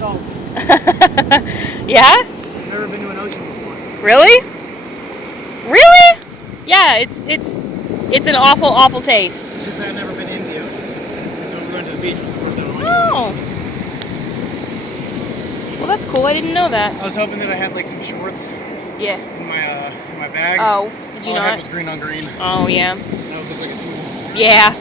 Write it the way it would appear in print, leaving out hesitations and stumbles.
salt. Yeah? I've never been to an ocean before. Really? Really? Yeah, it's an awful taste. It's just I've never been in the ocean. So we're going to the beach was the first time I went. Oh. Well, that's cool. I didn't know that. I was hoping that I had like some shorts Yeah. in my bag. Oh, did you All I not? had was green on green. Oh, yeah. And I would look like a tool. Yeah.